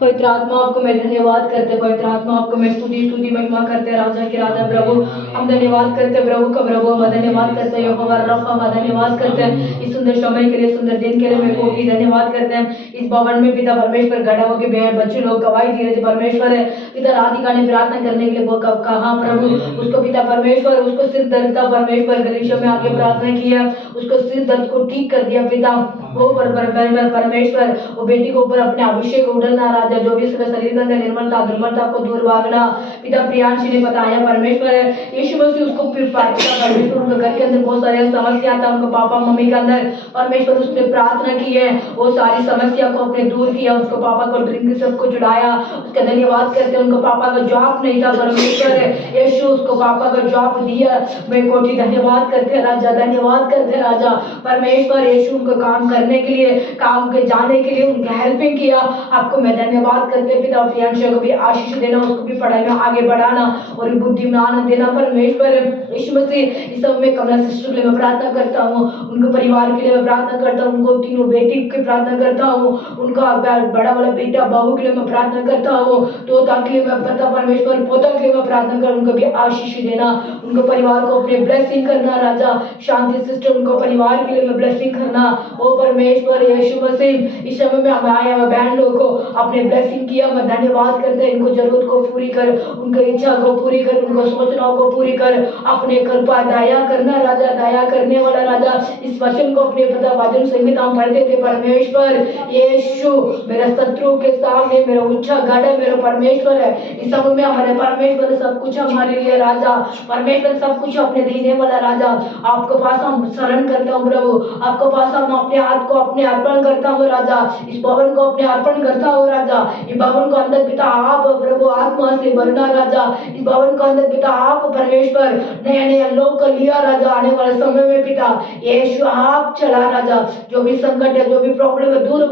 पवित्र आत्मा आपको मैं धन्यवाद करते, पवित्र आत्मा आपको मैं स्तुति महिमा करते, राजा के राजा प्रभु हम धन्यवाद करते प्रभु का प्रभु हम धन्यवाद करते यहोवा रफ़ा हम धन्यवाद करते हैं इस सुंदर समय के लिए, सुंदर दिन के लिए मैं कोटि धन्यवाद करते हैं। इस भवन में पिता परमेश्वर खड़ा होकर बच्चे लोग गवाही दे रहे थे परमेश्वर है पिता राधिका ने प्रार्थना करने के लिए वो कहा प्रभु उसको पिता परमेश्वर उसको सिर दर्द का परमेश्वर गलीशा में आके प्रार्थना किया, उसको सिर दर्द को ठीक कर दिया पिता वो परमेश्वर वो बेटी को ऊपर अपने अभिषेक उड़ना राजा जो भी उसका शरीर के अंदर निर्मलता दुर्बलता को दूर भागना पिता प्रियांशी ने बताया परमेश्वर यीशु मसीह उसको फिर परमेश्वर उनके घर के अंदर बहुत सारे समस्या था उनके पापा मम्मी के अंदर परमेश्वर उसने प्रार्थना की है वो सारी समस्या को अपने दूर किया, उसको पापा को ड्रिंक सबको चढ़ाया, उसका धन्यवाद करते उनको पापा का जॉब नहीं था परमेश्वर यीशु उसको पापा का जॉब दिया, मैं कोटि धन्यवाद करते राजा धन्यवाद करते राजा परमेश्वर यीशु उनको काम करने के लिए काम के जाने के लिए उनकी हेल्पिंग किया, आपको मैं धन्यवाद करते पिता प्रियांशु को भी आशीष देना उसको भी पढ़ाई में आगे बढ़ाना और बुद्धिमान देना परमेश्वर यीशु मसीह इस सब में कमला सिस्टर के लिए मैं प्रार्थना करता हूँ, उनके परिवार के लिए मैं प्रार्थना करता हूँ, उनको तीनों बेटी की प्रार्थना करता हूँ, उनका बड़ा वाला बेटा बहू के लिए मैं प्रार्थना करता हूँ, तोता के लिए मैं पता परमेश्वर पोता के लिए मैं प्रार्थना कर उनको भी आशीष देना, उनको परिवार को अपने ब्लेसिंग करना राजा शांति सिस्टर उनको परिवार के लिए मैं ब्लेसिंग करना ओ परमेश्वर यीशु मसीह इस समय में हम आया मैं बहन लोगों को अपने ब्लेसिंग किया, मैं धन्यवाद करते इनको जरूरत को पूरी कर उनकी इच्छा को पूरी कर उनको सोचनाओं को पूरी कर अपने कृपा दया करना राजा दया करने वाला राजा इस वचन को अपने पिता वचन संहिता हम पढ़ते थे परमेश्वर यीशु मेरे शत्रु के सामने मेरा उच्चा गढ़ है मेरा परमेश्वर है इस समय में हमारे परमेश्वर सब कुछ हमारे लिए राजा परमेश्वर सब कुछ अपने देने वाला राजा आपको पास हम शरण करता हूँ प्रभु आपको पास हम अपने हाथ को अपने अर्पण करता हूँ राजा इस भवन को अपने अर्पण करता हूँ राजा इस भवन को अंदर पिता आप प्रभु आत्मा से भरना राजा इस भवन को अंदर पिता आप परमेश्वर नया नया लोक कर लिया राजा आने वाले समय में पिता यीशु आप चला राजा जो भी संकट है जो भी प्रॉब्लम है दूर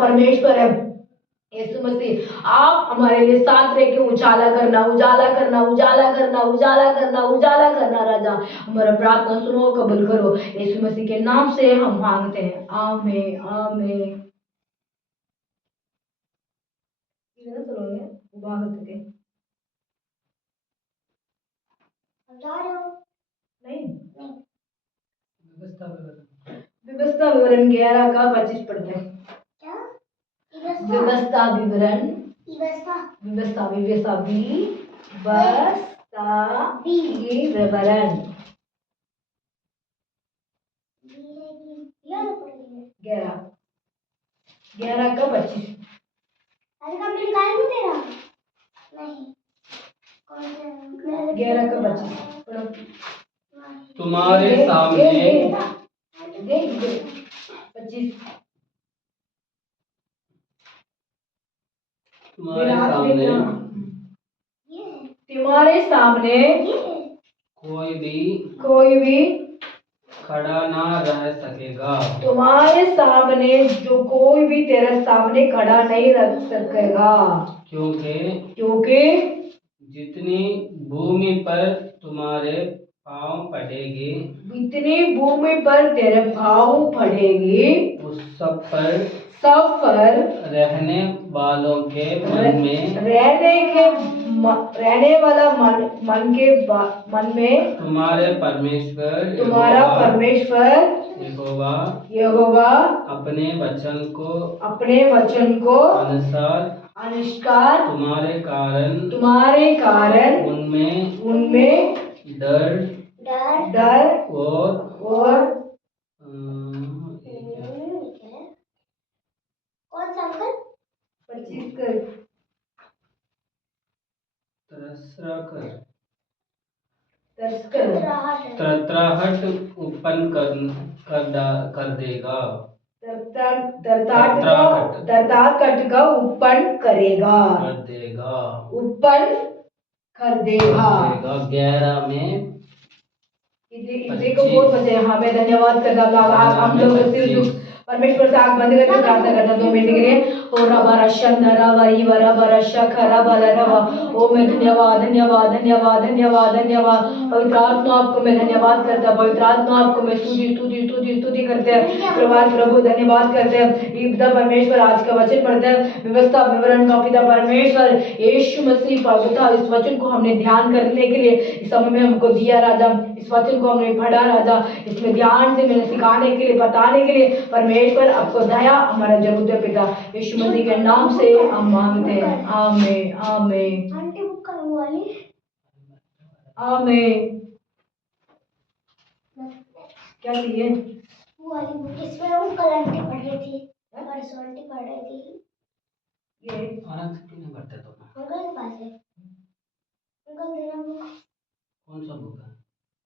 परमेश्वर है यीशु मसीह आप हमारे लिए साथ रह के उजाला करना उजाला करना उजाला करना उजाला करना उजाला करना राजा हमारा प्रार्थना सुनो कबूल करो यीशु मसीह के नाम से हम मांगते हैं आमीन आमीन नहीं व्यवस्था विवरण 11 का 25 पढ़ते हैं व्यवस्था विवरण व्यवस्था व्यवस्था व्यवस्था विवरण 11 का 25 आज कंप्लीट कर लूं तेरा नहीं 11 का 25 तुम्हारे सामने 25 तुम्हारे सामने कोई भी खड़ा ना रह सकेगा तुम्हारे सामने जो कोई भी तेरे सामने खड़ा नहीं रह सकेगा क्योंकि जितनी भूमि पर तुम्हारे पाँव पड़ेगी जितनी भूमि पर तेरे पाँव पड़ेगी उस सब पर रहने वालों के मन में रहने वाला मन में तुम्हारा परमेश्वर यहोवा अपने वचन को अनुसार तुम्हारे कारण उनमें डर और कौन सा अंकल 25 तरत्राहट उत्पन्न कर देगा तरताकट का उत्पन्न कर देगा 11 में देखो बहुत मजे हाँ मैं धन्यवाद करता हूँ हम लोग परमेश्वर से आंख बंद करके प्रार्थना करना 2 मिनट के लिए। ओ रबा रशंदरा वरी वरा बरशा खरा बला रवा। ओ मैं धन्यवाद धन्यवाद धन्यवाद धन्यवाद धन्यवाद। पवित्र आत्मा आपको मैं धन्यवाद करता हूं। पवित्र आत्मा आपको मैं स्तुति स्तुति स्तुति स्तुति करते हैं। प्रभात प्रभु धन्यवाद करते हैं। पिता परमेश्वर आज का वचन पढ़ते हैं। व्यवस्था विवरण का पिता परमेश्वर यीशु मसीह पवित्र इस वचन को हमने ध्यान करने के लिए इस समय में हमको दिया राजा। इस वचन को हमने पढ़ा राजा। इसमें ध्यान से मैंने सिखाने के लिए बताने के लिए परमेश्वर आपको दया हमारा जरूरत है पिता। यीशु मसीह के नाम से हम मांगते हैं। आमीन आमीन आमीन। क्या चाहिए? वो वाली बुक इसमें हम कल आंटी पढ़ रही थी, परसों आंटी पढ़ रही थी। ये आराम से क्यों नहीं पढ़ते तुम? अंकल के पास है। अंकल देना बुक। कौन सा बुक है?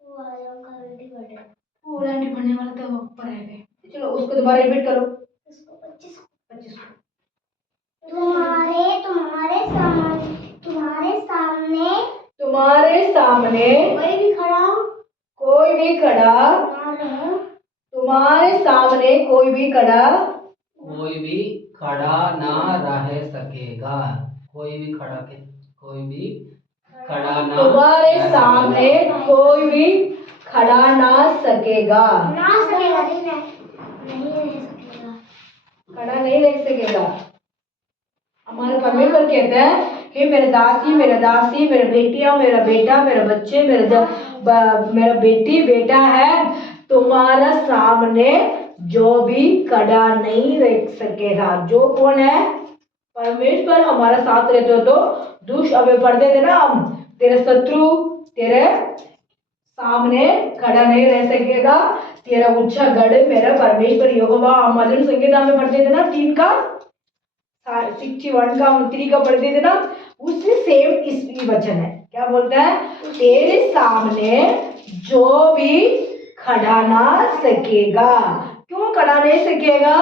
वो वाला अंकल आंटी पढ़ रहे। वो आंटी पढ़ने वाला तो ऊपर है। चलो उसको दोबारा रिपीट करो। उसको 25 25 तुम्हारे तुम्हारे सामने तुम्हारे सामने कोई भी खड़ा कोई भी खड़ा ना रहे। तुम्हारे सामने कोई भी खड़ा कोई भी खड़ा ना रह सकेगा। कोई भी खड़ा ना तुम्हारे रह सामने सकेगा। कोई भी खड़ा ना सकेगा। नहीं रह सकेगा। खड़ा नहीं रह सकेगा। हमारे परमेश्वर कहते हैं हे मेरे दासी मेरा दासी मेरा बेटियां मेरा बेटा मेरा बच्चे मेरा बेटी बेटा है तुम्हारा सामने जो भी खड़ा नहीं रह सकेगा। जो कौन है? परमेश्वर हमारा साथ रहते हो तो दुष्ट अबे पढ़ते थे ना हम, तेरे शत्रु तेरे सामने खड़ा नहीं रह सकेगा। तेरा ऊंचा गढ़ मेरा परमेश्वर यहोवा। हम भजन संगीता में पढ़ते थे ना 3 का 61 का 3 का पढ़ते थे ना, उससे सेम इस वचन है। क्या बोलता है? तेरे सामने जो भी खड़ा ना सकेगा। क्यों खड़ा नहीं सकेगा?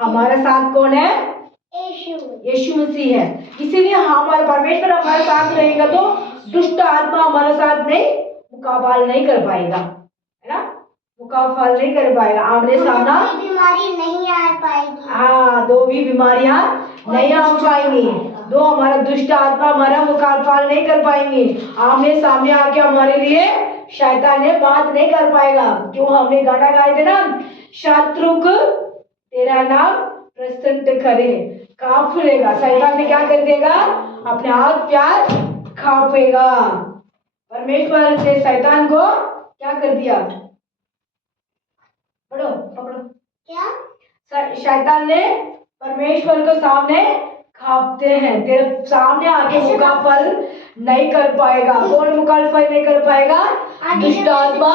हमारा साथ कौन है? यीशु मसीह है। इसीलिए हमारा परमेश्वर हमारे साथ रहेगा तो दुष्ट आत्मा हमारा साथ नहीं मुकाबला नहीं कर पाएगा, है ना? मुकाबला नहीं कर पाएगा। आमने सामना बीमारी नहीं आ पाएगी। हाँ, 2 भी बीमारियां नहीं आ पाएंगी। 2 हमारा दुष्ट आत्मा हमारा मुकाबला नहीं कर पाएंगी। आमने सामने आके हमारे लिए शैतान ने बात नहीं कर पाएगा। क्यों? हमने गाना गाए थे ना, शत्रु को तेरा नाम प्रसन्न करे काफुलेगा। शैतान ने क्या कर देगा? अपने हाथ प्यार खापेगा। परमेश्वर से शैतान को क्या कर दिया? पढ़ो पकड़ो। क्या? शैतान ने परमेश्वर को सामने खापते हैं। तेरे सामने आके मुकाबला नहीं कर पाएगा। कौन मुकाबला नहीं कर पाएगा? दुष्ट आत्मा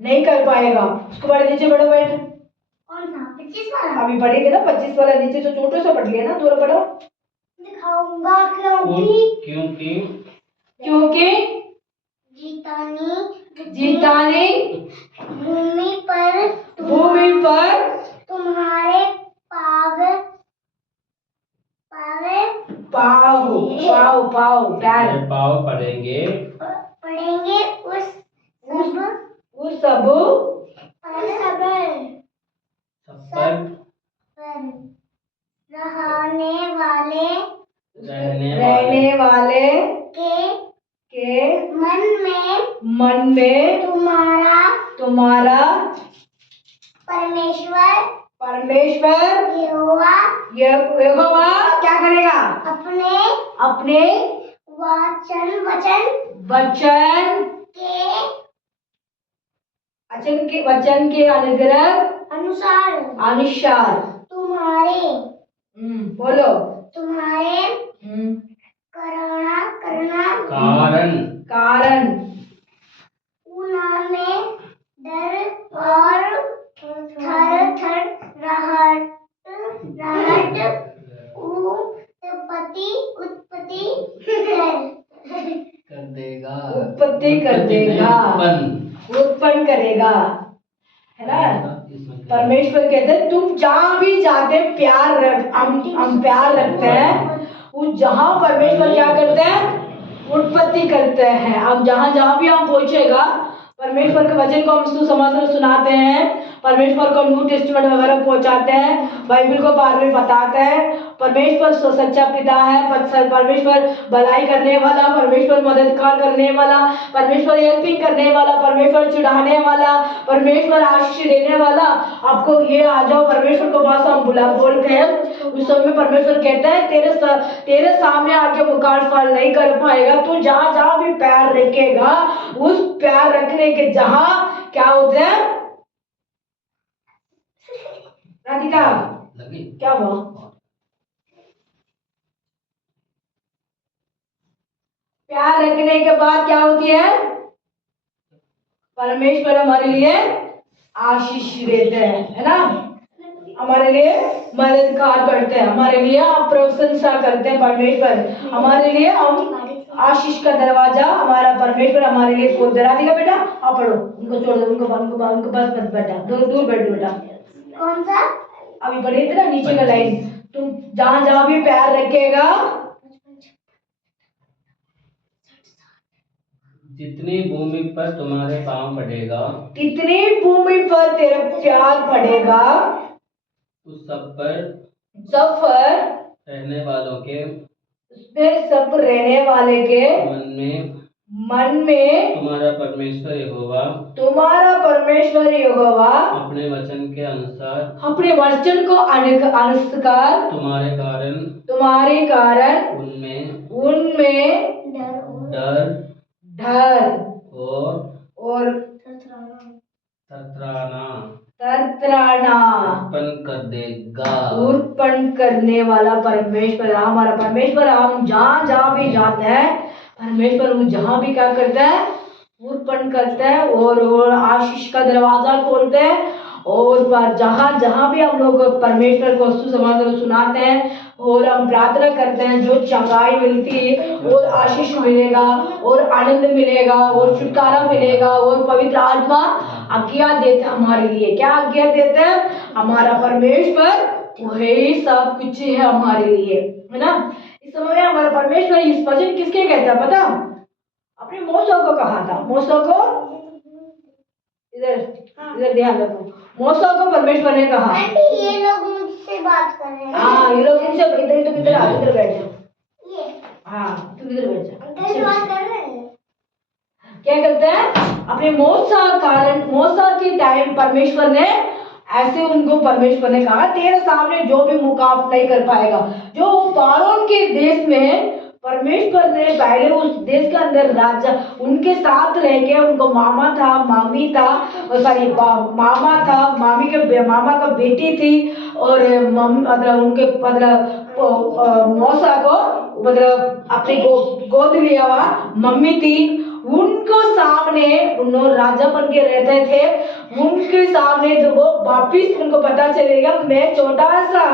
नहीं कर पाएगा। उसको बड़े नीचे बढ़ो बैठ। कौन सा? 25 वाला? अभी पढ़े थे ना 25 वाला, नीचे से छोटे से पढ़ लिया ना, थोड़ा पढ़ो। दिखाऊंगा क्योंकि जीतानी भूमि पर तुम्हारे पाव पड़ेंगे। उस सब पर रहने वाले के मन में तुम्हारा परमेश्वर यहोवा क्या करेगा? अपने वचन के अनुग्रह अनुसार बोलो कारण उन्होंने डर और थर रहट उत्पत्ति कर देगा। उत्पन्न करेगा, है ना? परमेश्वर कहते हैं तुम जहाँ भी जाते हम प्यार रखते हैं। वो जहाँ परमेश्वर क्या करते हैं? उत्पत्ति करते हैं। अब जहाँ भी हम पहुँचेगा परमेश्वर के वचन को हम सुसमाचार सुनाते हैं, परमेश्वर को न्यू टेस्टमेंट वगैरह पहुंचाते हैं, बाइबल को बारे में बताते हैं। परमेश्वर सच्चा पिता है, परमेश्वर भलाई करने वाला, परमेश्वर मददगार करने वाला, परमेश्वर हेल्पिंग करने वाला, परमेश्वर चिढ़ाने वाला, परमेश्वर आशीष देने वाला। आपको ये आ जाओ, परमेश्वर को पास हम बोलते हैं, उस समय परमेश्वर कहता है तेरे सामने आके मुखार फल नहीं कर पाएगा। तू जहां जहां भी पैर रखेगा, उस पैर रखने के जहां क्या होता है राधिका लगी क्या हुआ? प्यार रखने के बाद क्या होती है? परमेश्वर हमारे लिए आशीष देते हैं, है ना, हमारे लिए मददगार करते हैं, हमारे लिए आप प्रशंसा करते हैं। परमेश्वर हमारे लिए, हम आशीष का दरवाजा हमारा परमेश्वर हमारे लिए खोल दे। राधिका बेटा आप पढ़ो, उनको छोड़ दो, उनको पास मत बैठा, दूर बैठ बेटा। कौन सा? अभी पढ़े थे ना नीचे का लाइन, तुम जहां जहां भी पैर रखेगा, जितनी भूमि पर तुम्हारे पांव पड़ेगा, कितनी भूमि पर तेरा प्यार पड़ेगा, उस सब पर रहने वालों के उसमें सब रहने वाले के मन में तुम्हारा परमेश्वर यहोवा अपने वचन के अनुसार, अपने वचन को अनुसार तुम्हारे कारण उनमें डर और तर्त्राना उत्पन्न करने वाला परमेश्वर, हमारा परमेश्वर। हम जहाँ जहाँ भी जाते हैं, परमेश्वर वो जहाँ भी क्या करता है, उत्पन्न करता है और आशीष का दरवाजा खोलते हैं। और जहाँ जहाँ भी हम लोग परमेश्वर को सुसमाचार सुनाते हैं और हम प्रार्थना करते हैं, जो चंगाई मिलती है और आशीष मिलेगा और आनंद मिलेगा और छुटकारा मिलेगा और पवित्र आत्मा आज्ञा देते हैं हमारे लिए। क्या आज्ञा देते हैं? हमारा परमेश्वर वही सब कुछ है हमारे लिए, है ना। इस समय हमारा परमेश्वर इस वचन किसके कहता है पता? अपने मूसा को कहा था। मूसा को इधर ध्यान रखो, मूसा को परमेश्वर ने कहा, आंटी ये लोग मुझसे बात कर रहे हैं। हाँ ये लोग इनसे इधर बैठ जाओ, ये हाँ तुम इधर बैठ जाओ। अंकल बात कर रहे हैं। क्या करते हैं? अपने मूसा के टाइम परमेश्वर ने ऐसे उनको परमेश्वर ने कहा, तेरे सामने जो भी मुकाबला नहीं कर पाएगा। जो फारोन के देश में परमेश्वर ने पहले उस देश के अंदर राजा उनके साथ रह के, उनको मामा था, मामी था, सॉरी मामा था, मामा का बेटी थी और मतलब उनके मौसा को मतलब अपने गोद लिया हुआ मम्मी थी। उनको सामने उन्होंने राजा बन के रहते थे। उनके सामने जब वो वापिस उनको पता चलेगा मैं छोटा सा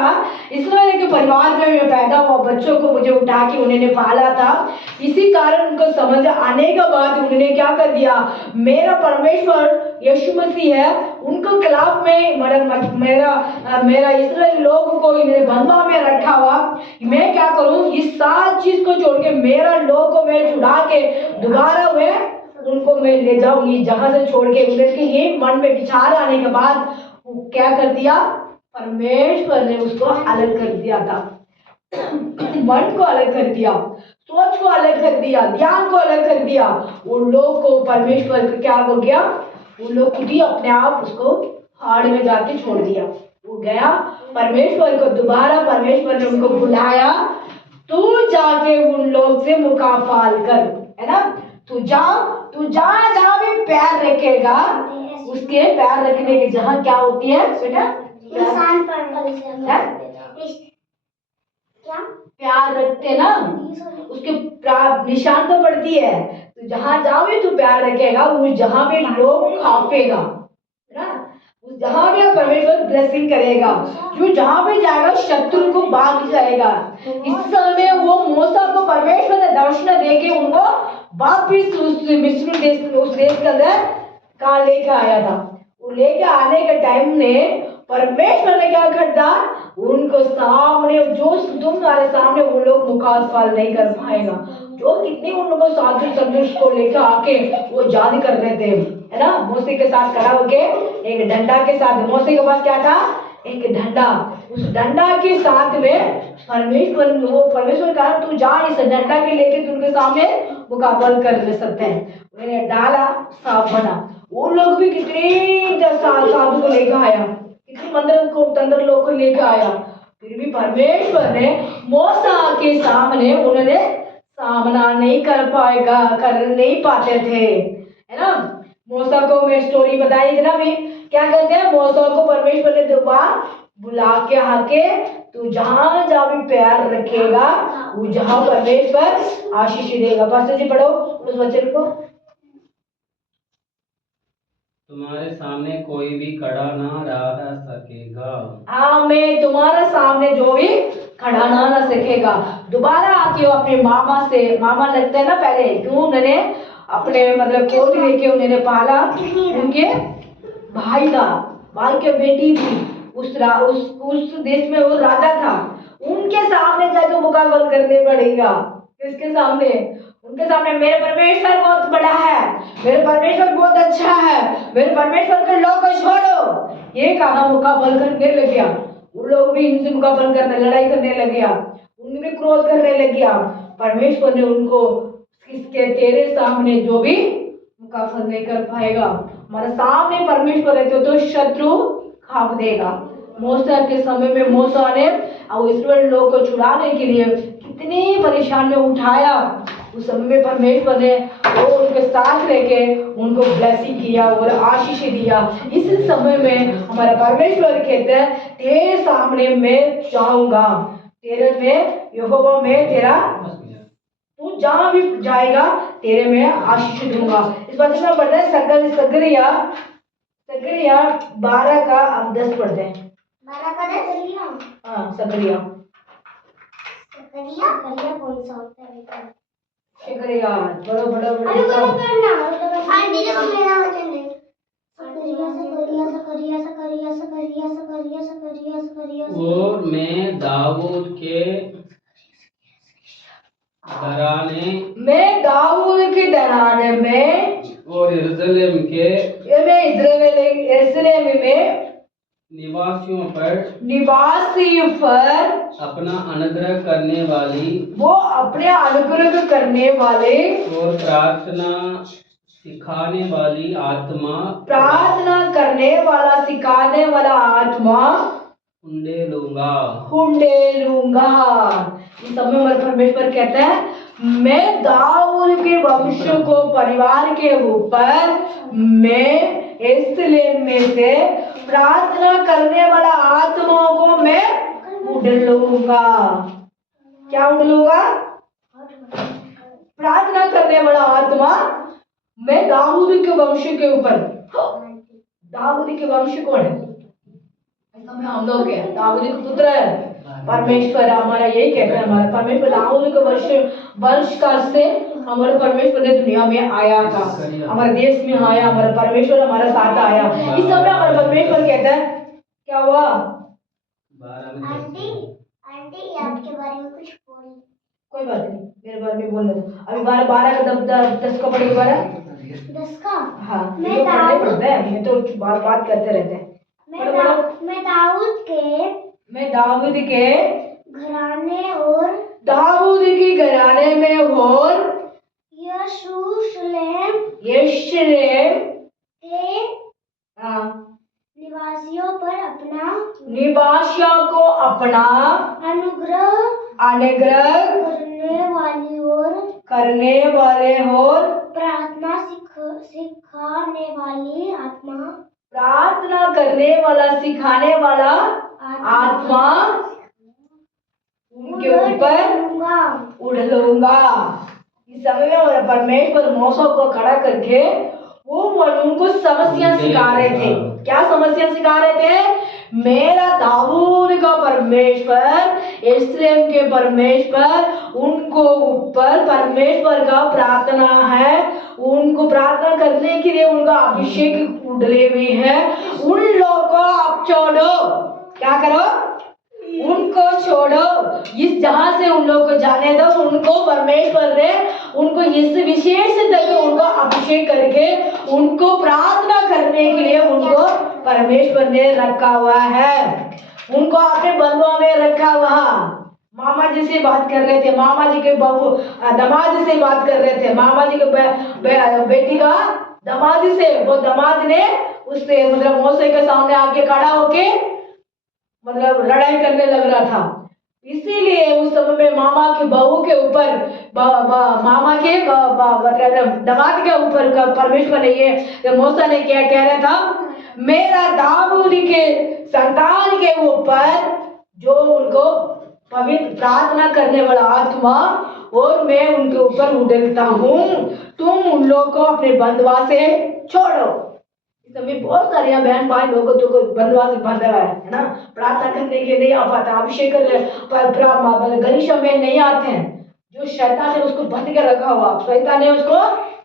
इस्राएल के परिवार में मैं पैदा हुआ, बच्चों को मुझे उठा के उन्होंने पाला था, इसी कारण उनको समझ आने के बाद उन्होंने क्या कर दिया, मेरा परमेश्वर यीशु मसीह है, उनको खिलाफ में मेरा इस्राएल लोगों को इन्हें बंधुआ में रखा हुआ, मैं क्या करूं, इस सारी चीज को छोड़ के मेरा लोग को मैं छुड़ा के दोबारा उनको मैं ले जाऊंगी जहां से छोड़ के। उनके ये मन में विचार आने के बाद वो क्या कर दिया, परमेश्वर ने उसको अलग कर दिया था। मन को अलग कर दिया, सोच को अलग कर दिया, ज्ञान को अलग कर दिया। उन लोग को परमेश्वर को क्या हो गया, उन लोग खुद ही अपने आप उसको हाड़ में जाके छोड़ दिया। वो गया, परमेश्वर को दोबारा परमेश्वर ने उनको बुलाया, तू जाके उन लोग से मुकाफाल कर, है ना, तू जहाँ जहाँ भी पैर रखेगा, उसके पैर रखने की जहाँ क्या होती है बेटा, इंसान पर क्या प्यार रखते ना, उसके निशान तो पड़ती है। तो जहाँ जहाँ भी तू प्यार रखेगा, उस जहाँ भी लोग खापेगा, है ना, उस जहाँ भी परमेश्वर ब्लेसिंग करेगा। जो जहाँ भी जाएगा शत्रु को भाग जाएगा। इस समय वो मूसा को परमेश्वर ने दर्शन देके उनको वापिस उस मिस्र देश उस देश के अंदर कहाँ लेके आया था। वो लेके आने के टाइम में परमेश्वर ने क्या करता, उनको सामने जो तुम्हारे सामने वो लोग मुकाबला नहीं कर पाएगा। जो कितने उन लोगों साधु संदेश को लेकर आके वो जाद कर रहे थे, है ना, मूसे के साथ खड़ा होके एक डंडा के साथ, मूसे के पास क्या था, एक डंडा, उस डंडा के साथ में परमेश्वर कहा तू जा इस डंडा के लेके तू उनके सामने मुकाबला कर सकते हैं। उन्हें डाला, सांप बना। वो लोग भी कितने साधु को लेकर आया, कितने तंत्र लोग को लेकर आया, फिर भी परमेश्वर ने मूसा के सामने उन्होंने सामना नहीं कर नहीं पाते थे, है ना। मूसा को मैं स्टोरी बताई थी ना, भी क्या कहते हैं, मूसा को परमेश्वर ने दोबारा बुला के आके तू जहां जहां भी पैर रखेगा वो जहां परमेश्वर आशीष देगा। पास्टर जी पढ़ो उस वचन को। तुम्हारे सामने कोई भी खड़ा ना रह सकेगा। आमीन। तुम्हारे सामने जो भी खड़ा ना सकेगा। दोबारा आके वो अपने मामा से, मामा लगता है ना पहले, क्यों उन्होंने अपने मतलब कोट लेके उन्होंने पाला, उनके भाई था, भाई की बेटी थी, उस देश में वो राजा था, उनके सामने जाके मुकाबला करने पड़ेगा। किसके सामने? उनके सामने मेरे परमेश्वर बहुत बड़ा है, मेरे परमेश्वर बहुत अच्छा है, मेरे परमेश्वर के लोग को छोड़ो, ये कहा मुकाबला करने लग गया। उन लोग भी इनसे मुकाबला करने, लड़ाई करने लग गया, उनमें क्रोध करने लग गया। परमेश्वर ने उनको किसके, तेरे सामने जो भी मुकाबला नहीं कर पाएगा, हमारे सामने परमेश्वर रहते तो शत्रु खाप देगा। मूसा के समय में मूसा ने और इस्राएल लोग को छुड़ाने के लिए कितनी परेशान में उठाया, उस समय में परमेश्वर ने वो उनके साथ लेके उनको ब्लेसिंग किया और आशीष दिया। इस समय में हमारा परमेश्वर कहते हैं तेरे सामने मैं जाऊंगा, तेरे में यहोवा में तेरा, तू जहां भी जाएगा तेरे में आशीष दूंगा। इस बात में पढ़ते हैं सकरिया 12 का 10 पढ़ते हैं। 12 का 10। हाँ सकरिया कौन सा होता है? सकरिया बड़ो बड़ो अभी बड़ो को करना आंटी जब मेरा वचन ले सकरिया। और मैं दाऊद के घराने में और यरूशलेम के यरूशलेम में निवासियों पर अपना अनुग्रह करने वाली, वो अपने अनुग्रह करने वाले और प्रार्थना सिखाने वाली आत्मा, प्रार्थना करने वाला सिखाने वाला आत्मा उंडे लूंगा। इस समय हमारे परमेश्वर कहते हैं मैं दाऊद के वंश को, परिवार के ऊपर मैं यरूशलेम में से प्रार्थना करने वाला आत्माओं को मैं उड़लूंगा। क्या उड़लूंगा? प्रार्थना करने वाला आत्मा मैं दाऊद के वंश के ऊपर। दाऊद के वंश कौन है? हम लोग हैं, दाऊद के पुत्र है। परमेश्वर हमारा यही कहते हैं, हमारा परमेश्वर दाऊद के वंश काल से हमारे परमेश्वर ने दुनिया में आया था, हमारे देश में आया, हमारा परमेश्वर हमारे साथ आया। इस समय हमारा परमेश्वर कहता है क्या हुआ? आंटी आपके बारे में कुछ बोल। कोई बात नहीं, मेरे बारे में बोल दो। अभी 12 का 10 का पढ़े, 10 का। हाँ मैं पढ़ते हैं, ये तो बात करते रहते हैं। मैं दाऊद के घराने और दाऊद के घराने में और यरूशलेम के निवासियों को अपना अनुग्रह करने वाले और प्रार्थना सिखाने वाली आत्मा, प्रार्थना करने वाला सिखाने वाला आत्मा उनके ऊपर उड़लूंगा। इस समय में हमारा परमेश्वर मूसा को खड़ा करके वो उनको समस्या सिखा रहे थे। क्या समस्या सिखा रहे थे? मेरा दाऊद का परमेश्वर, यरूशलेम के परमेश्वर, उनको ऊपर परमेश्वर का प्रार्थना है, उनको प्रार्थना करने के लिए उनका अभिषेक उड़ले हुए है। उन लोगों को आप छोड़ो, क्या करो? उनको छोड़ो, इस जहां से उन लोगों को जाने दो। उनको परमेश्वर ने उनको इस विशेष तक उनको अभिषेक करके उनको प्रार्थना करने के लिए उनको परमेश्वर ने रखा हुआ है, उनको अपने बंधुओं में रखा हुआ। मामा जी से बात कर रहे थे, मामा जी के बहू दामाद से बात कर रहे थे, मामा जी के बेटी का दामाद से, वो दामाद ने उससे मतलब मौसे के सामने आके खड़ा होके मतलब लड़ाई करने लग रहा था। इसीलिए उस समय में मामा के बहू के ऊपर मामा के दामाद के ऊपर परमेश्वर ने ये मौसा ने क्या कह रहा था, मेरा दाऊद के संतान के ऊपर जो उनको पवित्र प्रार्थना करने वाला आत्मा और मैं उनके ऊपर उड़ता हूँ, तुम उन लोगों को अपने बंधुआ से छोड़ो। इस समय बहुत सारे बहन भाई लोगों तो बंधुआ से बंधा है ना, प्रार्थना करने के लिए नहीं आ पाता, अभिषेक गरीशा में नहीं आते हैं, जो शैतान ने उसको बंद कर रखा हुआ, शैतान ने उसको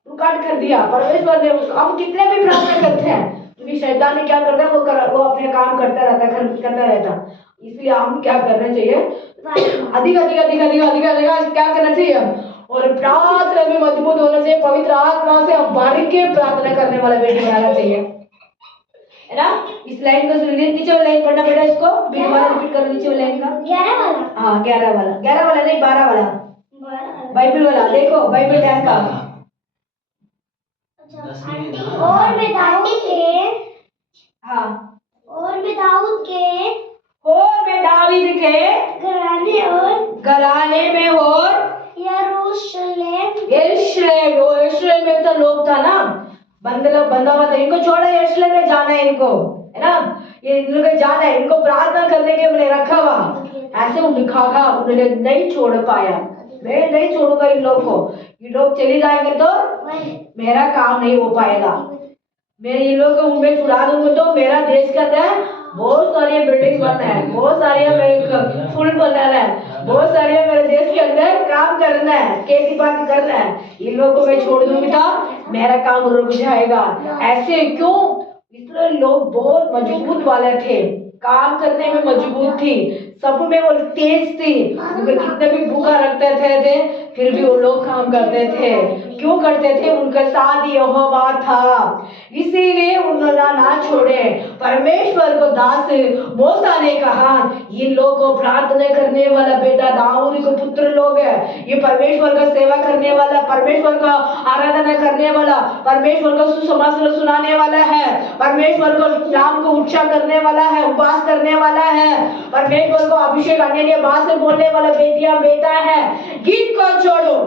रुकावट कर दिया। परमेश्वर ने उसको, हम कितने भी प्रार्थना करते हैं क्योंकि शैतान ने क्या करता है, वो अपने काम करता रहता। इसलिए हम क्या करना चाहिए, अधिक अधिक अधिक अधिक अधिक अधिक क्या करना चाहिए, और प्रार्थना में मजबूत होना चाहिए, पवित्र आत्मा से हम बारीक के प्रार्थना करने वाला बेटी बनाना चाहिए, है ना। इस लाइन को नीचे वाला लाइन पढ़ना बेटा, इसको रिपीट करो, नीचे वाला लाइन का 11 वाला। हाँ 11 वाला नहीं 12 वाला, बाइबल वाला देखो, बाइबल टाइम का। और मैं दाऊद के हाँ, और मैं दाऊद के दावीद के घराने में और यरूशलेम में तो लोग था ना, बंदा हुआ था, इनको छोड़ा यरूशलेम में जाना है इनको, है ना, ये इनको जाना है, इनको प्रार्थना करने के लिए रखा हुआ। ऐसे वो लिखा था, उन्होंने नहीं छोड़ पाया, मैं नहीं छोड़ूंगा इन लोग को, ये लोग चले जाएंगे तो मेरा काम नहीं हो पाएगा, मैं इन लोग को उनमें छुड़ा दूंगा तो मेरा देश का अंदर बहुत सारी बिल्डिंग बनना है, बहुत सारी फुल बनाना है, बहुत सारी मेरे देश के अंदर काम करना है, खेती बाड़ी करना है, इन लोगों को मैं छोड़ दूंगी तो मेरा काम रुक जाएगा। ऐसे क्यों, इसलिए लोग बहुत मजबूत वाले थे, काम करने में मजबूत थी, सब में वो तेज थी, कितने भी भूखा रखते थे फिर भी वो लोग काम करते थे। क्यों करते थे, उनका साथ यहोवा था, इसीलिए उन्होंने ना छोड़े। परमेश्वर को दास मूसा ने कहा, इन लोगों को प्रार्थना करने वाला बेटा दाऊद को पुत्र लोग है, ये परमेश्वर का सेवा करने वाला, परमेश्वर का आराधना करने वाला, परमेश्वर को सुसमाचार सुनाने वाला है, परमेश्वर को शाम को उच्चा करने वाला है, उपवास करने वाला है, परमेश्वर को अभिषेक अन्य भाषा बोलने वाला बेटा है, गीत को छोड़ो।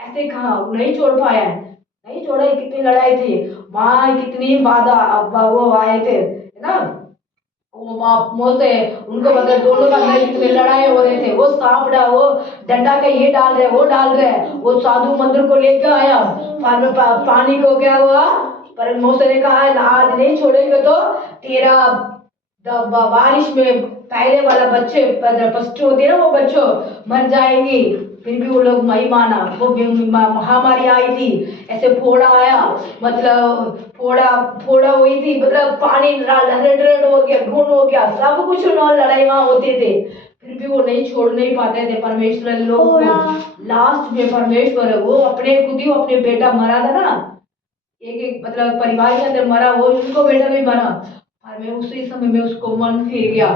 ऐसे कहा, नहीं छोड़ पाया, नहीं छोड़ा, कितनी लड़ाई थी वहां, कितनी बाधा वो आए थे, है ना, वो मोसे उनको बगैर दोनों का कितने लड़ाई हो रहे थे, वो सांपड़ा वो डंडा का ये डाल रहे, वो डाल रहे, वो साधु मंदिर को लेकर आया, पानी को क्या हुआ, पर मोसे ने कहा आज नहीं छोड़ेंगे तो तेरा बारिश में पहले वाला बच्चे फर्स्ट होते हैं ना, वो बच्चों मर जाएंगी। फिर भी वो लोग नहीं माना, वो महामारी आई थी, ऐसे फोड़ा आया, मतलब फोड़ा हुई थी, मतलब पानी रेड हो गया, खून हो गया, सब कुछ लड़ाई वहां होते थे, फिर भी वो नहीं छोड़ नहीं पाते थे परमेश्वर लोग। लास्ट में परमेश्वर वो अपने खुद ही अपने बेटा मरा था ना, एक मतलब परिवार के अंदर मरा, वो उनको बेटा भी मरा, और मैं उसी समय में उसको मन फिर गया।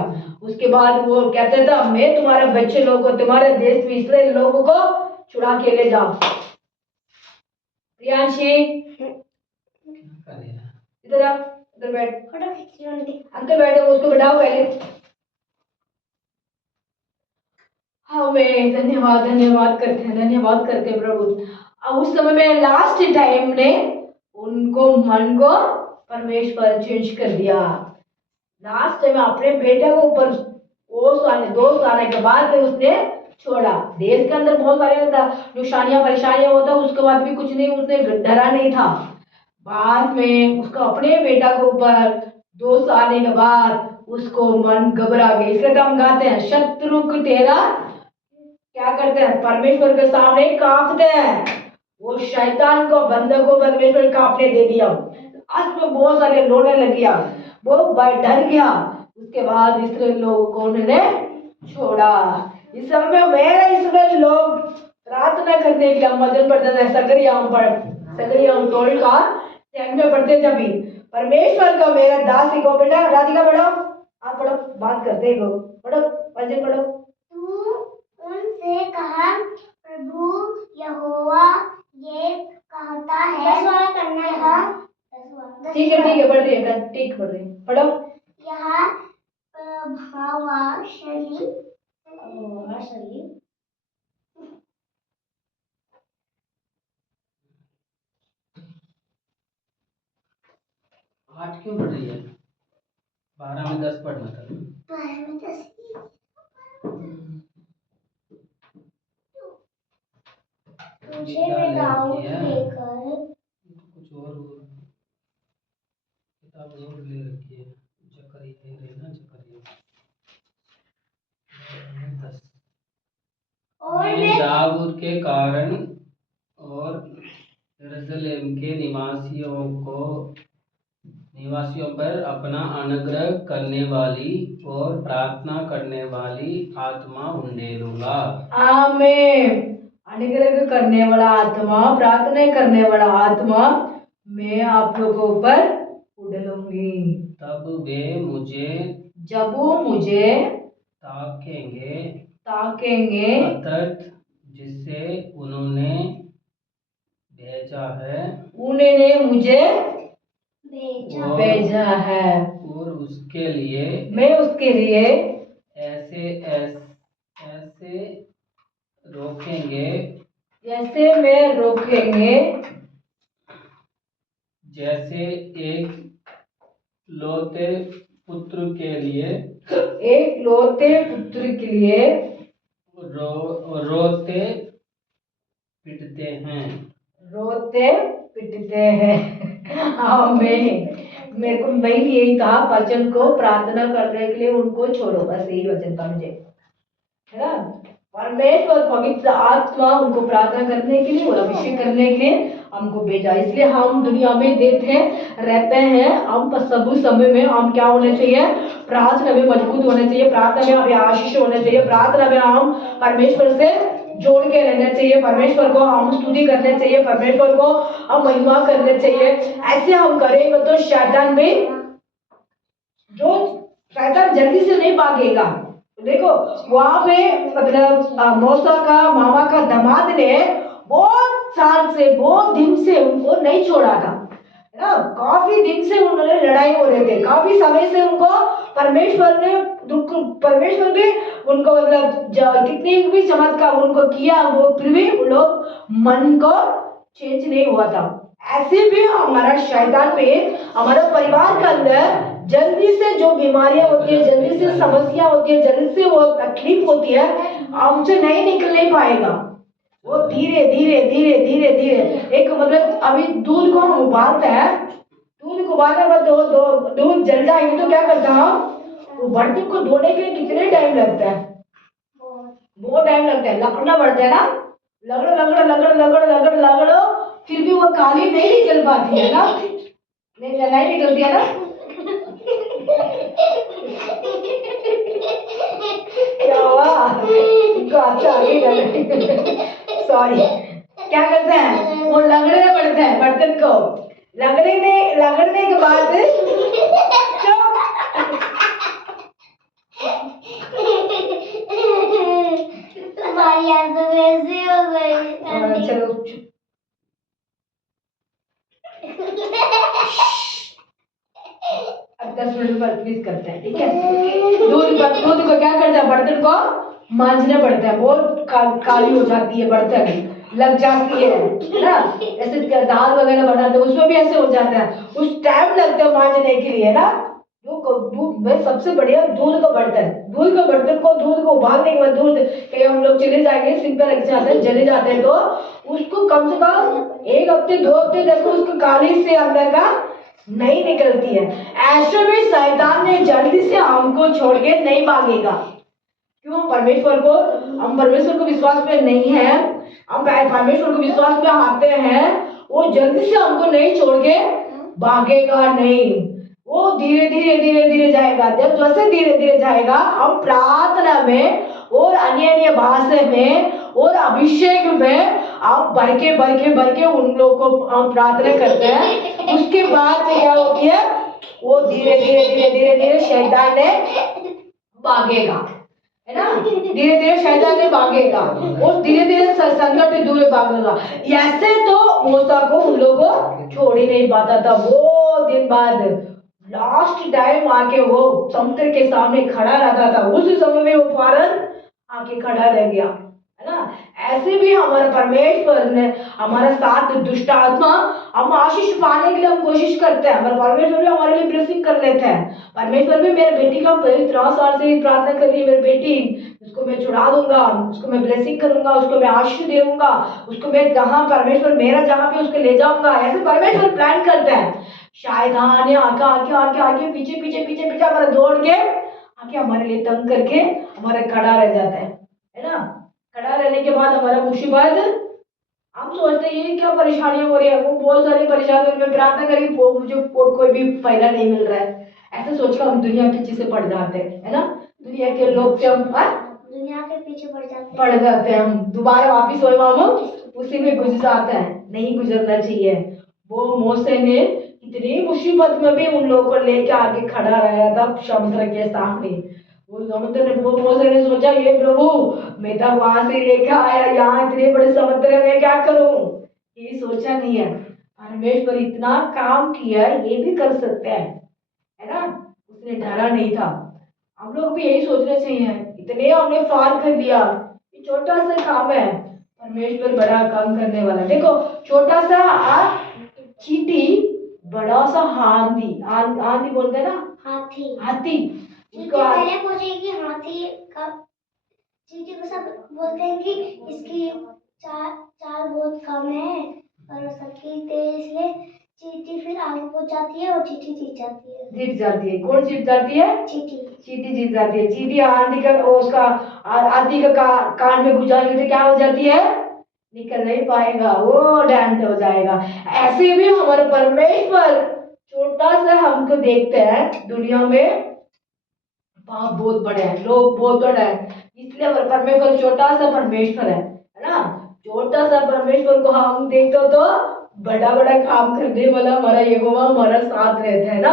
उसके बाद वो कहते था, मैं तुम्हारे बच्चे लोगों को, तुम्हारे देश में इस्राएल लोगों को छुड़ा के ले जाओ। प्रियांशी इधर आ, इधर बैठ, अंकल बैठे, उसको बैठाओ पहले। हाँ, मैं धन्यवाद करते हैं प्रभु। अब उस समय में लास्ट टाइम ने उनको मन को परमेश्वर चेंज कर दिया। लास्ट टाइम अपने बेटे को ऊपर 2 साल के बाद उसने छोड़ा। देश के अंदर बहुत सारे निशानियां परेशानियां होता, उसके बाद भी कुछ नहीं, उसने डरा नहीं था। बाद में उसका अपने बेटा के ऊपर 2 साल के बाद उसको मन घबरा गया। इसलिए तो हम गाते हैं, शत्रु को तेरा क्या करते हैं, परमेश्वर के सामने कांपते हैं। वो शैतान को बंदे को परमेश्वर कांपने दे दिया। आज में बहुत सारे रोने लग गया, वो डर गया। उसके बाद इसराइल लोगों को उन्होंने छोड़ा। इस समय में मेरे इसराइल लोग प्रार्थना करने के लिए हम वचन पढ़ते थे, सकरिया टोल का टैंक में पढ़ते थे। अभी परमेश्वर का मेरा दास को बेटा राधिका पढ़ो, आप पढ़ो, बात करते हैं लोग, पढ़ो वचन पढ़ो। तू उनसे कहा, प्रभु यहोवा ये कहता है, 10 वाला करना है। ठीक है पढ़ रही है, ठीक पढ़ रही है, पढ़ो। यह प्रभावशाली आठ क्यों पढ़ रही है? 12 में 10 पढ़ना था। तुझे मैं दाऊद लेकर कुछ और किताब और ले रखी है, जकरिया है ना, जकरिया 10। और मैंने दाऊद के कारण और यरूशलेम के निवासियों पर अपना अनुग्रह करने वाली और प्रार्थना करने वाली आत्मा उंडेलूंगा। आमीन। अनुग्रह करने वाला आत्मा, प्रार्थना करने वाला आत्मा मैं आप लोगों पर उड़लूंगी। जब वो मुझे ताकेंगे अर्थात जिसे उन्होंने मुझे भेजा है और उसके लिए मैं उसके लिए ऐसे रोकेंगे जैसे एक लौते पुत्र के लिए रोते पिटते हैं। आमीन। मेरे को मेन यही था, वचन को प्रार्थना करने के लिए उनको छोड़ो, बस यही वचन था मुझे, है ना। परमेश्वर पवित्र आत्मा उनको प्रार्थना करने के लिए और अभिषेक करने के लिए हमको भेजा। इसलिए हम दुनिया में रहते हैं। हम सब समय में हम क्या होने चाहिए? प्रार्थना में मजबूत होने चाहिए, प्रार्थना में अभी आशीष होने चाहिए, प्रार्थना में हम परमेश्वर से जोड़ के रहना चाहिए, परमेश्वर को हम स्तुति करने चाहिए, परमेश्वर को हम महिमा करने चाहिए। ऐसे हम करेंगे तो शैतान जल्दी से नहीं भागेगा। देखो वहां पे मतलब मौसा का मामा का दामाद ने बहुत दिन से उनको नहीं छोड़ा था, है ना। काफी दिन से उन्होंने लड़ाई हो रहे थे, काफी समय से उनको परमेश्वर भी उनको मतलब कितनी भी चमत्कार उनको किया, वो फिर भी उन लोग मन को चेंज नहीं हुआ था। ऐसे भी हमारा शैतान पे हमारा परिवार के अंदर जल्दी से जो बीमारियां होती है, जल्दी से समस्या होती है, जल्दी से वो तकलीफ होती है, हमसे नहीं निकल नहीं पाएगा। वो धीरे धीरे एक मतलब अभी दूध को हम उबालते हैं, दूध को उबालने के बाद दूध जल जाएंगे तो क्या करता हूँ, वो बर्तन को धोने के लिए कितने टाइम लगता है? बहुत टाइम लगता है, लगना पड़ता है ना, लगड़ो फिर भी वो काली नहीं निकल पाती है ना, नहीं निकलती है ना। क्या हुआ? सॉरी, क्या करते हैं वो लगड़ने पड़ते हैं बर्तन को, लगड़ने के बाद तुम्हारी आंसू वैसी हो गई। चलो अब 10 मिनट पर प्लीज करते हैं, ठीक है। दूध को क्या करता है, बर्तन को मांझना पड़ता है, बहुत काली हो जाती है, बर्तन लग जाती है ना। ऐसे दाल वगैरह बनाते हैं उसमें भी ऐसे हो जाता है, उस टाइम लगता है मांझने के लिए ना। दूध में सबसे बढ़िया दूध का बर्तन को दूध को उबालने के बाद दूध कहीं हम लोग चले जाएंगे, सिंह पे रख जाते हैं, जले जाते हैं, तो उसको कम से कम 1 हफ्ते 2 हफ्ते तक उसको काली से अंदर का नहीं निकलती है। ऐसे भी शैतान ने जल्दी से हमको छोड़ के नहीं भागेगा। क्यों? हम परमेश्वर को विश्वास में नहीं है, हम परमेश्वर को विश्वास में आते हैं, वो जल्दी से हमको नहीं छोड़ के भागेगा नहीं। वो धीरे धीरे जाएगा। जब जैसे धीरे धीरे जाएगा, हम प्रार्थना में और अन्य भाषा में और अभिषेक में आप भर के उन लोगों को हम प्रार्थना करते हैं। उसके बाद में क्या होती है, वो धीरे धीरे शैतान ने भागेगा, है ना, धीरे धीरे शैतान ने भागेगा, वो धीरे धीरे संकट दूर भागेगा। ऐसे तो मूसा को उन लोगों को छोड़ ही नहीं पाता था। वो दिन बाद लास्ट टाइम आके वो समुद्र के सामने खड़ा रहता था, उस समय में वो फौरन आके खड़ा रह गया, है ना। ऐसे भी हमारा परमेश्वर ने हमारा साथ, दुष्ट आत्मा, हम आशीष पाने के लिए हम कोशिश करते हैं, हमारा परमेश्वर भी हमारे लिए ब्लेसिंग कर लेते हैं। परमेश्वर भी मेरे बेटी का 3 साल से प्रार्थना कर रही है, मेरी बेटी, उसको मैं छुड़ा दूंगा, उसको मैं ब्लेसिंग करूंगा, उसको मैं आशीष दूंगा, उसको मैं जहाँ परमेश्वर मेरा जहाँ पे उसको ले जाऊंगा। ऐसे परमेश्वर प्लान करते हैं। शायद आने आके आके आके आके पीछे पीछे पीछे पीछे हमारा दौड़ के आके हमारे लिए तंग करके हमारे खड़ा रह जाता है ना। खड़ा रहने के बाद हमारा मुसीबत, हम सोचते हैं ये क्या परेशानियां हो रही है, वो बहुत सारी परेशानियों में प्रार्थना करी, मुझे कोई भी फायदा नहीं मिल रहा है, ऐसे सोचकर हम दुनिया के पीछे से पड़ जाते हैं, है ना। दुनिया के लोग से हम दुनिया के पीछे पड़ जाते हैं, हम दोबारा वापिस वही हम उसी में गुजर जाते हैं। नहीं गुजरना चाहिए। वो मूसा ने इतनी मुसीबत में भी उन लोगों को लेके आगे खड़ा रहा था समुद्र के सामने। वो मूसा ने सोचा, ये प्रभु, मैं तो वहां से लेके आया, यहाँ इतने बड़े समुद्र में क्या करूं, ये सोचा नहीं है। परमेश्वर इतना काम किया, ये भी कर सकते हैं, है ना। उसने डरा नहीं था। हम लोग भी यही सोचना चाहिए, इतने हमने पार कर दिया, ये छोटा सा काम है, परमेश्वर बड़ा काम करने वाला। देखो, छोटा सा चींटी, बड़ा सा हाथी, हाथी बोलते हैं ना, हाथी। हाथी चींटी पहले पूछेगी हाथी का, चींटी को सब बोलते हैं कि इसकी चाल बहुत कम है और सबकी तेज, इसलिए चींटी फिर आगे पहुंच जाती है और चींटी जीत जाती है। कौन जीत जाती है? चींटी जीत जाती है। चींटी हाथी का उसका हाथी का कान में घुस जाएगी तो क्या हो जाती है, निकल नहीं पाएगा, वो डैम्ड हो जाएगा। ऐसे भी हमारे परमेश्वर छोटा सा हमको देखते हैं, दुनिया में पाप बहुत बड़े हैं, लोग बहुत बड़े हैं, इसलिए हमारे परमेश्वर छोटा सा परमेश्वर है ना। छोटा सा परमेश्वर को हम देखते हो तो बड़ा बड़ा काम करने वाला हमारा यहोवा हमारा साथ रहता है ना।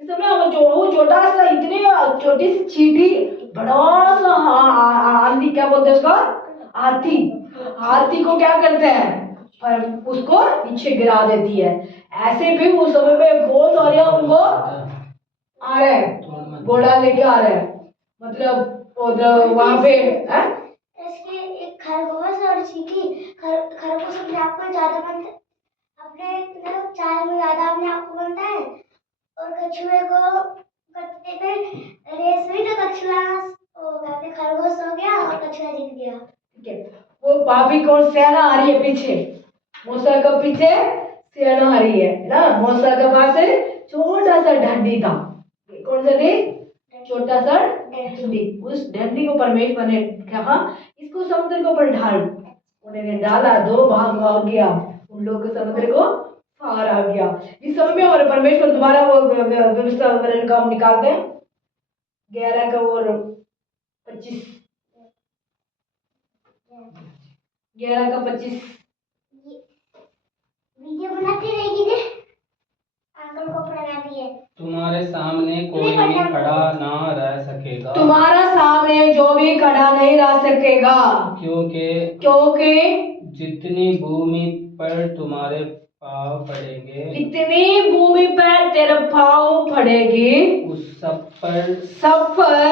इस समय वो छोटा सा, इतनी छोटी सी चींटी, बड़ा सा हाथी, क्या बोलते हैं उसका, हाथी को क्या करते हैं, पर उसको नीचे गिरा देती है। ऐसे भी उस समय में बहुत सारे उनको आ रहे हैं, घोड़ा लेके आ रहे हैं, मतलब उधर वहां पे इसके एक खरगोश और चींटी, खरगोश अपने आप को ज्यादा बनता है, अपने मतलब चाल में ज्यादा अपने आप को बनता है, और कछुए को कत्ते पे रेस हुई तो कछुआ कहते खरगोश हो गया और कछुआ जीत गया। ठीक है, वो पापी कौन सेना आ रही है पीछे, मूसा का पीछे सेना आ रही है ना। मूसा के पास छोटा सा डंडी था, कौन सा थी, छोटा सा डंडी। उस डंडी को परमेश्वर ने कहा, इसको समुद्र के ऊपर डाल, उन्होंने डाला, 2 भाग हो गया, उन लोग को समुद्र को पार आ गया। इस समय में हमारे परमेश्वर दोबारा वो व्यवस्था का हम निकालते हैं, 11 का और 25, 11 का 25 वीडियो बनाती रहेगी ने, अंकल को पढ़ना भी है। तुम्हारे सामने कोई भी खड़ा ना रह सकेगा, तुम्हारा सामने जो भी खड़ा नहीं रह सकेगा, क्योंकि जितनी भूमि पर तुम्हारे पाँव पड़ेंगे, इतनी भूमि पर तेरे पाँव पड़ेगी, उस सब पर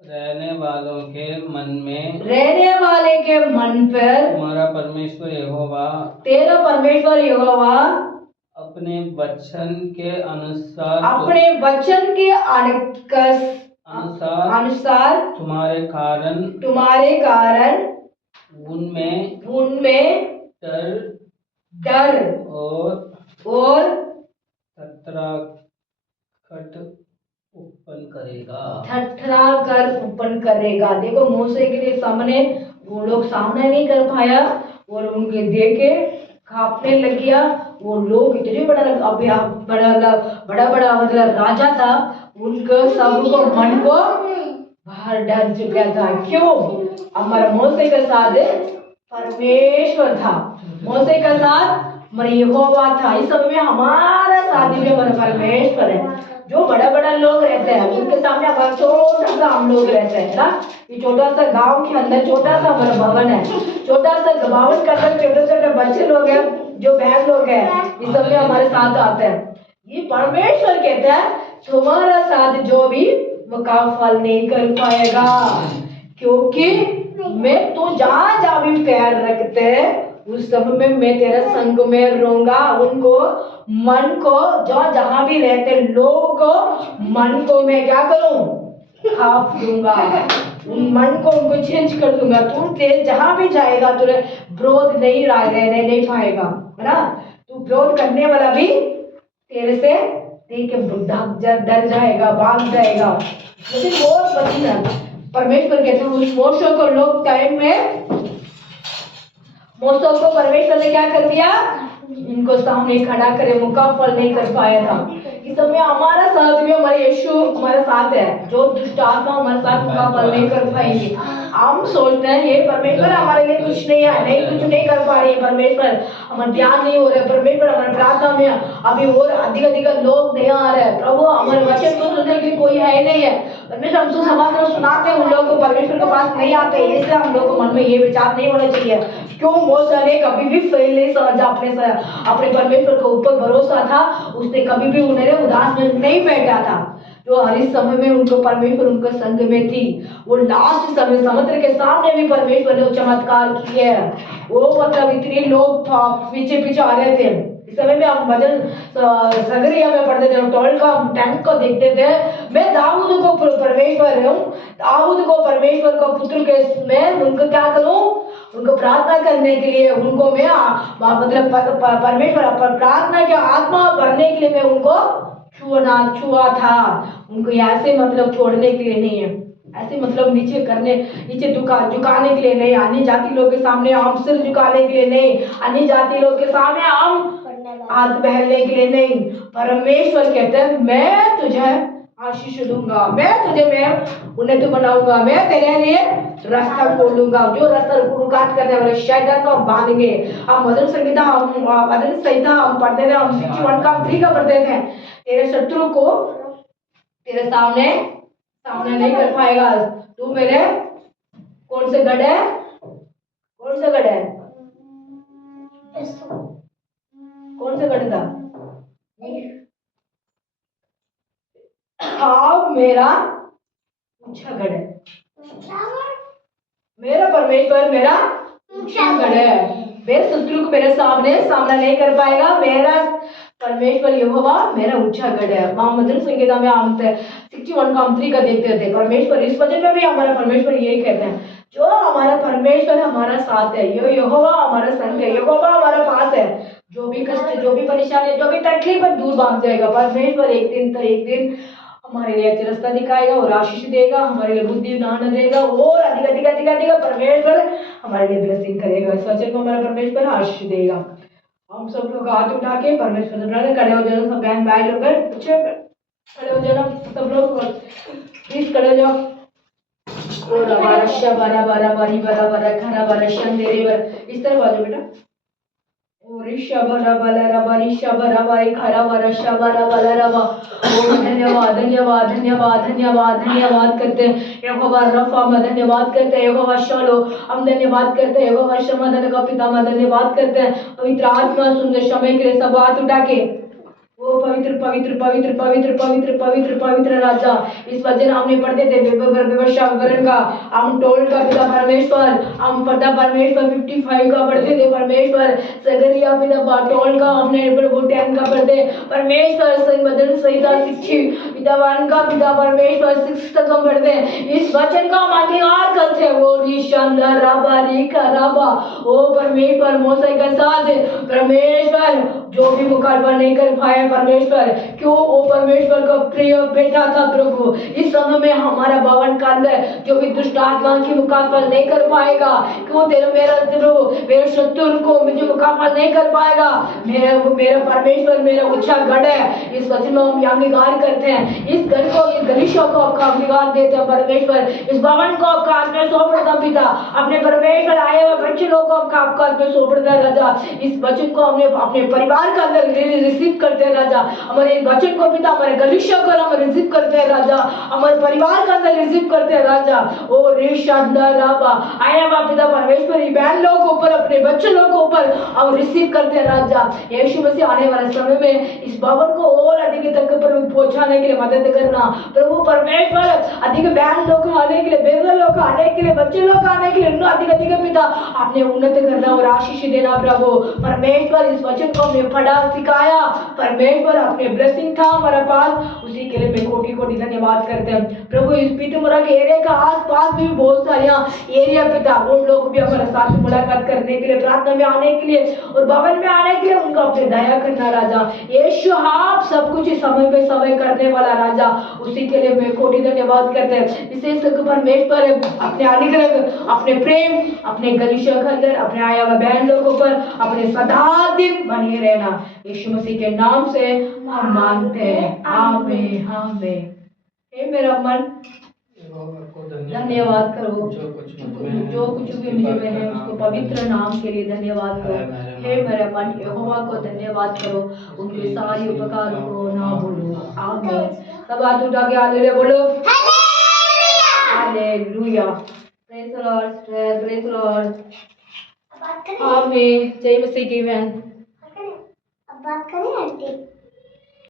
रहने वालों के मन में, रहने वाले के मन पर तुम्हारा परमेश्वर यहोवा, तेरा परमेश्वर यहोवा अपने वचन के अनुसार, अपने वचन के अनुसार तुम्हारे कारण उनमें डर और थरथराहट उत्पन्न करेगा। देखो, मूसा के सामने वो लोग सामना नहीं कर पाया और उनके देखे कांपने लग गया। वो लोग इतने बड़ा मतलब राजा था, उनका सबको मन को बाहर डर चुका था। क्यों? हमारा मूसा के साथ परमेश्वर था, मोसे का साथ हमारे यहोवा था। इस समय में हमारा साथ भी हमारा परमेश्वर है। जो बड़ा बड़ा लोग रहते हैं उनके सामने हमारा छोटा सा हम लोग रहते हैं ना। ये छोटा सा गांव के अंदर छोटा सा हमारा भवन है, छोटा सा भवन के अंदर छोटे छोटे बच्चे लोग हैं, जो बहन लोग हैं, इस समय हमारे साथ आते हैं। ये परमेश्वर कहता है तुम्हारा साथ जो भी वो काम फल नहीं कर पाएगा, क्योंकि मैं तो जहाँ जहाँ भी पैर रखते उस सब में मैं तेरे संग में रहूंगा। उनको मन को जो जहाँ भी रहते लोगों को मन को मैं क्या करूं, खाप दूंगा, उन मन को उनको चेंज कर दूंगा। तू तेरे जहाँ भी जाएगा तुझे विरोध नहीं रहने नहीं पाएगा, है ना। तू विरोध करने वाला भी तेरे से देख के डर जाएगा, भाग जाएगा। लेकिन बहुत बचना परमेश्वर कहते हैं उस मोशे को लोग टाइम में मोशे को परमेश्वर ने क्या कर दिया, इनको सामने खड़ा करे मुकाफल नहीं कर पाया था। इस समय हमारा साथ भी हमारे यीशु हमारे साथ है, जो दुष्ट आत्मा हमारे साथ मुकाफल नहीं कर पाएंगे। हम सोचते हैं ये परमेश्वर हमारे लिए कुछ नहीं है, नहीं कुछ नहीं कर पा रही है परमेश्वर, हमारा ध्यान नहीं हो रहा है परमेश्वर, हमारे प्रार्थना में अभी और अधिक अधिक लोग नहीं आ रहे हैं। प्रभु हमारे वचन को सुनने के लिए कोई है नहीं है परमेश्वर। हम तो समाचार सुनाते हैं उन लोगों को परमेश्वर के पास नहीं आते, इसलिए हम लोग को मन में ये विचार नहीं होना चाहिए क्यों मोशे ने कभी भी फेल नहीं समझा अपने परमेश्वर के ऊपर भरोसा था, उसने कभी भी उन्हें उदास में नहीं बैठा था। जो हर इस समय में उनको परमेश्वर उनके संग में थी, वो लास्ट समय समुद्र के सामने भी परमेश्वर ने चमत्कार किए। वो मतलब इतने लोग पीछे पीछे आ रहे थे। इस समय में हम भजन सगरिया में पढ़ते थे, टोल का टैंक को देखते थे, मैं दाऊद को परमेश्वर हूँ, दाऊद को परमेश्वर का पुत्र के मैं उनको क्या करूँ, उनको प्रार्थना करने के लिए उनको मैं मतलब परमेश्वर प्रार्थना के आत्मा भरने के लिए मैं उनको छुआ था। उनको ऐसे मतलब छोड़ने के लिए नहीं है, ऐसे मतलब नीचे झुकाने के लिए नहीं, अन्य जाति लोग के सामने हम सिर झुकाने के लिए नहीं, अन्य जाति लोग के सामने हम हाथ बहलने के लिए नहीं। परमेश्वर कहते हैं मैं तुझे आशीष दूंगा, मैं उन्हें तो बनाऊंगा, मैं तेरे लिए रास्ता खोलूंगा। जो रास्ता रुकावट करने वाले शैतान को हम बांधेंगे। हम भजन संहिता हम पढ़ते थे, हम 61 का 3 का पढ़ते थे, तेरे शत्रु को तेरे सामने नहीं कर पाएगा। तू मेरे कौन से गढ़ है, कौन सा गढ़ है, कौन सा गढ़ था, हाँ मेरा ऊंचा गढ़ है, मेरा परमेश्वर मेरा ऊंचा गढ़ है। मेरे शत्रु को मेरे सामना नहीं कर पाएगा। मेरा परमेश्वर यहोवा मेरा ऊंचा गढ़ है। भजन संहिता में हम 61 का 3 का देखते थे। परमेश्वर इस वचन में भी हमारा परमेश्वर यही कहते हैं, जो हमारा परमेश्वर हमारा साथ है, यो यहोवा हमारा संग है, यहोवा हमारा पास है। जो भी कष्ट, जो भी परेशानी, जो भी तकलीफ है दूर भाग जाएगा। परमेश्वर एक दिन हमारे लिए अच्छा रास्ता दिखाएगा और आशीष देगा, हमारे लिए बुद्धि ज्ञान देगा और अधिक परमेश्वर हमारे लिए ब्लेसिंग करेगा। इस वचन को हमारा परमेश्वर आशीष देगा। हम सब लोग हाथ उठा के परमेश्वर से खड़े हो जाओ, सब बहन भाई लोग खड़े हो जाना, सब लोग प्लीज खड़े हो जाओ। और हमारा शबारा बारा बारी बारा बारा खरा बारा शंदेरी बारा, इस तरह बाजू बेटा। और शबारा बाला रबारी शबारा बारी खरा बारा शबारा बाला रबा। धन्यवाद धन्यवाद धन्यवाद धन्यवाद धन्यवाद करते हैं यहोवा रफा में, धन्यवाद करते हैं यहोवा शालो, हम धन्यवाद करते हैं यहोवा समाधान का पिता में, धन्यवाद करते हैं पवित्र आत्मा सुंदर समय के लिए सब हाथ उठा के वो पवित्र पवित्र पवित्र पवित्र पवित्र पवित्र पवित्र राजा। इस वचन हमने पढ़ते थे व्यवस्था विवरण का, हम टोल का पिता परमेश्वर, हम पढ़ता परमेश्वर 55 का पढ़ते थे परमेश्वर, सगरिया पिता टोल का हमने प्रभु 10 का पढ़ते परमेश्वर, वचन संहिता 60 पितावान का पिता परमेश्वर 6 तक हम पढ़ते। इस वचन का हम अधिकार करते हैं वो रिशांदा राबा रिका राबा। ओ परमेश्वर मोसे के साथ परमेश्वर जो भी मुकाबला नहीं कर पाया परमेश्वर, क्यों वो परमेश्वर का प्रिय बेटा था प्रभु। इस समय में हमारा भवन का अंदर जो भी दुष्ट आत्मा की मुकाबला नहीं कर पाएगा, क्यों तेरा मेरा प्रभु मेरे शत्रु को मुझे मुकाबला नहीं कर पाएगा। मेरा परमेश्वर मेरा ऊंचा गढ़ है। इस वचन में हम अंगीकार करते हैं, इस गढ़ को, इस गलीशा को आपका अंगीकार देते हैं परमेश्वर। इस भवन को आपका हाथ में सौंप देता पिता, अपने परमेश्वर आए हुए बच्चे लोग को आपका हाथ में सौंप देता है राजा। इस वचन को हमने अपने परिवार के अंदर रिसीव करते हैं राजा। हमारे इस वचन को पिता हमारे गलीशा को हम रिसीव करते हैं राजा, हमारे परिवार के अंदर रिसीव करते हैं राजा। ओ रेशादाराबा आया बा पिता परमेश्वर, बहन लोगों के ऊपर, अपने बच्चे लोगों के ऊपर हम रिसीव करते हैं राजा। यीशु मसीह आने वाले समय में इस भवन को और अधिक तक पर पहुंचाने के लिए मदद करना प्रभु परमेश्वर। अधिक बहन लोग आने के लिए, बेगल लोग आने के लिए, बच्चे लोग आने के लिए अधिक अधिक पिता आपने उन्नत करना और आशीष देना प्रभु परमेश्वर। इस वचन को हमने पढ़ा सिखाया परमेश्वर, अपने ब्लेसिंग था हमारे पास, उसी के लिए मैं कोटि कोटि धन्यवाद करते हैं प्रभु। इस पीतमुरा के एरिया का आस पास भी बहुत सारे एरिया पिता, उन लोग भी हमारे साथ मुलाकात करने के लिए, प्रार्थना में आने के लिए और भवन में आने के लिए उनको अपने दया करना राजा। यीशु आप सब कुछ समय पे समय करने वाला राजा, उसी के लिए मैं कोटि धन्यवाद करते हैं। विशेष करके परमेश्वर अपने अनुग्रह, अपने प्रेम, अपने गलीशा के अंदर, अपने आया हुआ बहन लोगों पर अपने सदा दिन बने रहना, यीशु मसीह के नाम से हम मांगते हैं, आमीन आमीन। हे मेरा मन धन्यवाद करो, जो कुछ भी मुझे में है उसको पवित्र नाम के लिए धन्यवाद करो। हे मेरा मन यहोवा को धन्यवाद करो, उनके सारी उपकार को ना भूलो, आमीन। सब हाथ उठा के हालेलुया बोलो, hallelujah, praise the Lord, praise the Lord, आमीन। जय मसीह की बहन। अब बात करें आंटी।